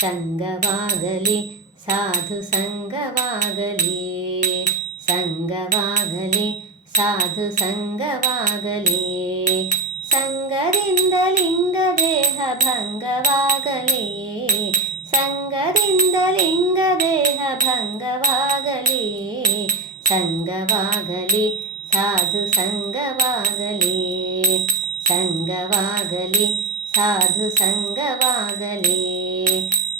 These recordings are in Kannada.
ಸಂಗವಾಗಲಿ ಸಾಧು ಸಂಗವಾಗಲಿ, ಸಂಗವಾಗಲಿ ಸಾಧು ಸಂಗವಾಗಲಿ, ಸಂಗದಿಂದ ಲಿಂಗ ದೇಹ ಭಂಗವಾಗಲಿ, ಸಂಗದಿಂದ ಲಿಂಗ ದೇಹ ಭಂಗವಾಗಲಿ, ಸಂಗವಾಗಲಿ ಸಾಧು ಸಂಗವಾಗಲಿ, ಸಂಗವಾಗಲಿ ಸಾಧು ಸಂಗವಾಗಲಿ,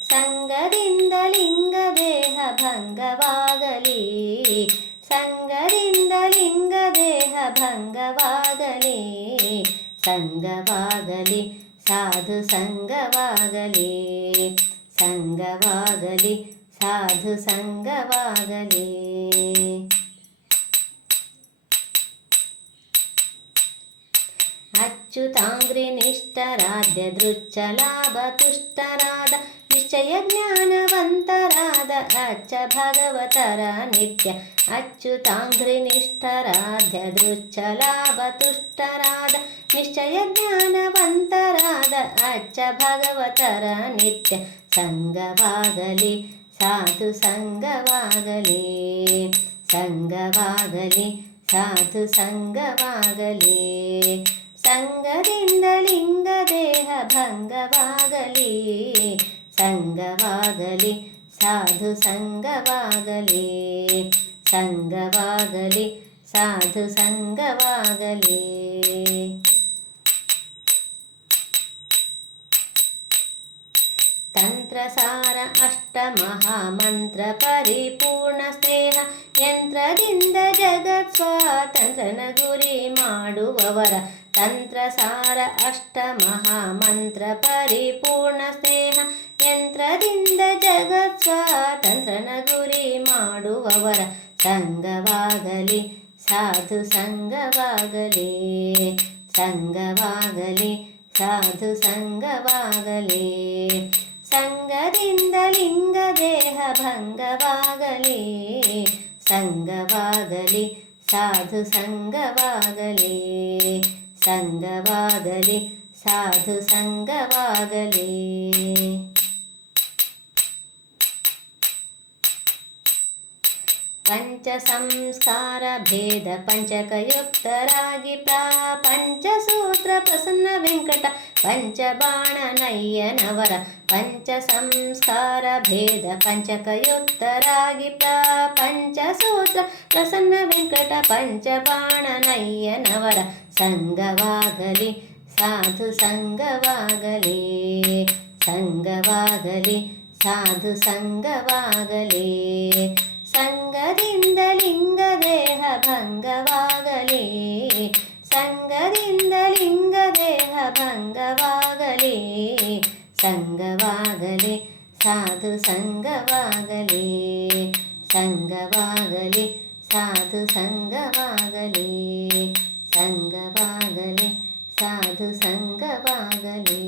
ಸಂಗದಿಂದ ಲಿಂಗ ದೇಹ ಭಂಗವಾಗಲಿ, ಸಂಗದಿಂದ ಲಿಂಗ ದೇಹ ಭಂಗವಾಗಲಿ, ಸಂಗವಾಗಲಿ ಸಾಧು ಸಂಗವಾಗಲಿ, ಸಂಗವಾಗಲಿ ಸಾಧು ಸಂಗವಾಗಲಿ. ಅಚ್ಯುತಾಂಗ್ರಿ ನಿಷ್ಠರಾಧ್ಯ ದೃಚ್ಛಲಾಭ ತುಷ್ಟರಾದ ನಿಶ್ಚಯ ಜ್ಞಾನವಂತರಾದ ಅಚ್ಚ ಭಗವತರ ನಿತ್ಯ, ಅಚ್ಯುತಾಂಗ್ರಿ ನಿಷ್ಠರಾಧ್ಯ ದೃಚ್ಛಲಾಭ ತುಷ್ಟರಾದ ನಿಶ್ಚಯ ಜ್ಞಾನವಂತರಾದ ಅಚ್ಚ ಭಗವತರ ನಿತ್ಯ, ಸಂಗವಾಗಲಿ ಸಾಧು ಸಂಗವಾಗಲಿ, ಸಂಗವಾಗಲಿ ಸಾಧು ಸಂಗವಾಗಲಿ, ಸಂಗದಿಂದ ಲಿಂಗ ದೇಹ ಭಂಗವಾಗಲಿ, ಸಂಗವಾಗಲಿ ಸಾಧು ಸಂಗವಾಗಲಿ, ಸಂಗವಾಗಲಿ ಸಾಧು ಸಂಗವಾಗಲಿ. ತಂತ್ರಸಾರ ಅಷ್ಟಮಹಾಮಂತ್ರ ಪರಿಪೂರ್ಣ ಸ್ನೇಹ ಯಂತ್ರದಿಂದ ಜಗತ್ ಸ್ವಾತಂತ್ರ್ಯನ ಗುರಿ ಮಾಡುವವರ, ತಂತ್ರಸಾರ ಅಷ್ಟಮಹಾಮಂತ್ರ ಪರಿಪೂರ್ಣ ಸ್ನೇಹ ಯಂತ್ರದಿಂದ ಜಗತ್ ಸ್ವಾತಂತ್ರ್ಯನ ಗುರಿ ಮಾಡುವವರ, ಸಂಗವಾಗಲಿ ಸಾಧು ಸಂಗವಾಗಲಿ, ಸಂಗವಾಗಲಿ ಸಾಧು ಸಂಗವಾಗಲಿ, ಸಂಗದಿಂದ ಲಿಂಗ ದೇಹ ಭಂಗವಾಗಲಿ, ಸಂಗವಾಗಲಿ ಸಾಧು ಸಂಗವಾಗಲಿ, ಸಂಗವಾಗಲಿ ಸಾಧು ಸಂಗವಾಗಲಿ. ಪಂಚ ಸಂಸ್ಕಾರ ಭೇದ ಪಂಚಕಯುಕ್ತರಾಗಿ ಪಂಚಸೂತ್ರ ಪ್ರಸನ್ನ ವೆಂಕಟ ಪಂಚಬಾಣನಯ್ಯನವರ, ಪಂಚ ಸಂಸ್ಕಾರ ಭೇದ ಪಂಚಕಯುಕ್ತರಾಗಿ ಪಂಚಸೂತ್ರ ಪ್ರಸನ್ನ ವೆಂಕಟ ಪಂಚಬಾಣನಯ್ಯನವರ, ಸಂಗವಾಗಲಿ ಸಾಧು ಸಂಗವಾಗಲಿ, ಸಂಗವಾಗಲಿ ಸಾಧು ಸಂಗವಾಗಲಿ, ಸಂಗದಿಂದ ಲಿಂಗ ದೇಹ ಭಂಗವಾಗಲಿ, ಸಂಗದಿಂದ ಲಿಂಗ ದೇಹ ಭಂಗವಾಗಲಿ, ಸಂಗವಾಗಲಿ ಸಾಧು ಸಂಗವಾಗಲಿ, ಸಂಗವಾಗಲಿ ಸಾಧು ಸಂಗವಾಗಲಿ, ಸಂಗವಾಗಲಿ ಸಾಧು ಸಂಗವಾಗಲಿ.